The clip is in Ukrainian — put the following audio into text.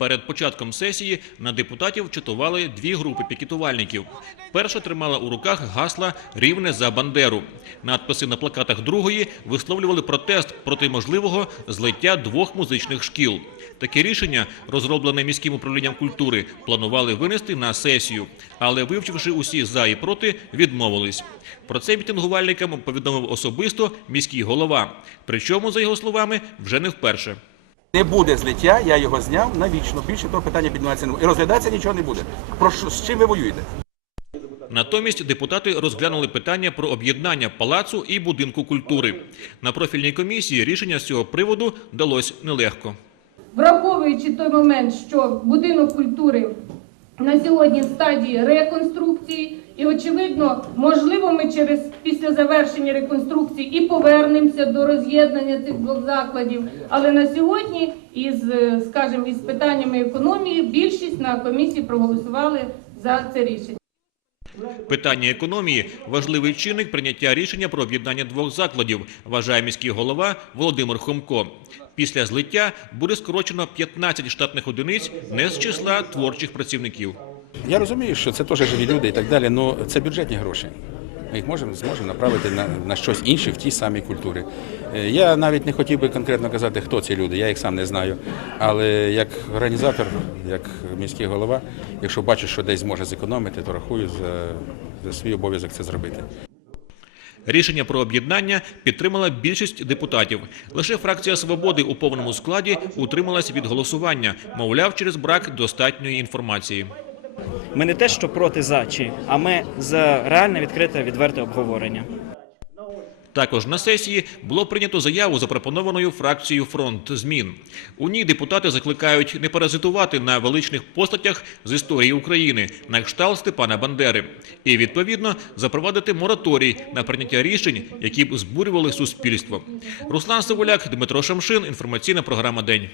Перед початком сесії на депутатів чатували дві групи пікетувальників. Перша тримала у руках гасла «Рівне за Бандеру». Надписи на плакатах другої висловлювали протест проти можливого злиття двох музичних шкіл. Таке рішення, розроблене міським управлінням культури, планували винести на сесію, але вивчивши усі за і проти, відмовились. Про це мітингувальникам повідомив особисто міський голова. Причому, за його словами, вже не вперше. Не буде злиття, я його зняв навічно. Більше того питання піднімається не буде. І розглядатися нічого не буде. Про що, з чим ви воюєте? Натомість депутати розглянули питання про об'єднання палацу і будинку культури. На профільній комісії рішення з цього приводу далось нелегко. Враховуючи той момент, що будинок культури на сьогодні в стадії реконструкції, і очевидно, можливо, ми через після завершення реконструкції і повернемося до роз'єднання цих двох закладів. Але на сьогодні, із е, скажімо, із питаннями економії, більшість на комісії проголосували за це рішення. Питання економії – важливий чинник прийняття рішення про об'єднання двох закладів, вважає міський голова Володимир Хомко. Після злиття буде скорочено 15 штатних одиниць не з числа творчих працівників. Я розумію, що це теж живі люди і так далі, але це бюджетні гроші. Ми їх можемо зможемо направити на, на щось інше в тій самій культурі. Е, Я навіть не хотів би конкретно казати, хто ці люди, я їх сам не знаю. Але як організатор, як міський голова, якщо бачу, що десь зможе зекономити, то рахую за, за свій обов'язок це зробити. Рішення про об'єднання підтримала більшість депутатів. Лише фракція «Свободи» у повному складі утрималась від голосування, мовляв, через брак достатньої інформації. Ми не те, що проти за чи, а ми за реальне відкрите відверте обговорення. Також на сесії було прийнято заяву, запропонованою фракцією «Фронт змін». У ній депутати закликають не паразитувати на величних постатях з історії України, на кшталт Степана Бандери, і, відповідно, запровадити мораторій на прийняття рішень, які б збурювали суспільство. Руслан Савуляк, Дмитро Шамшин, інформаційна програма «День».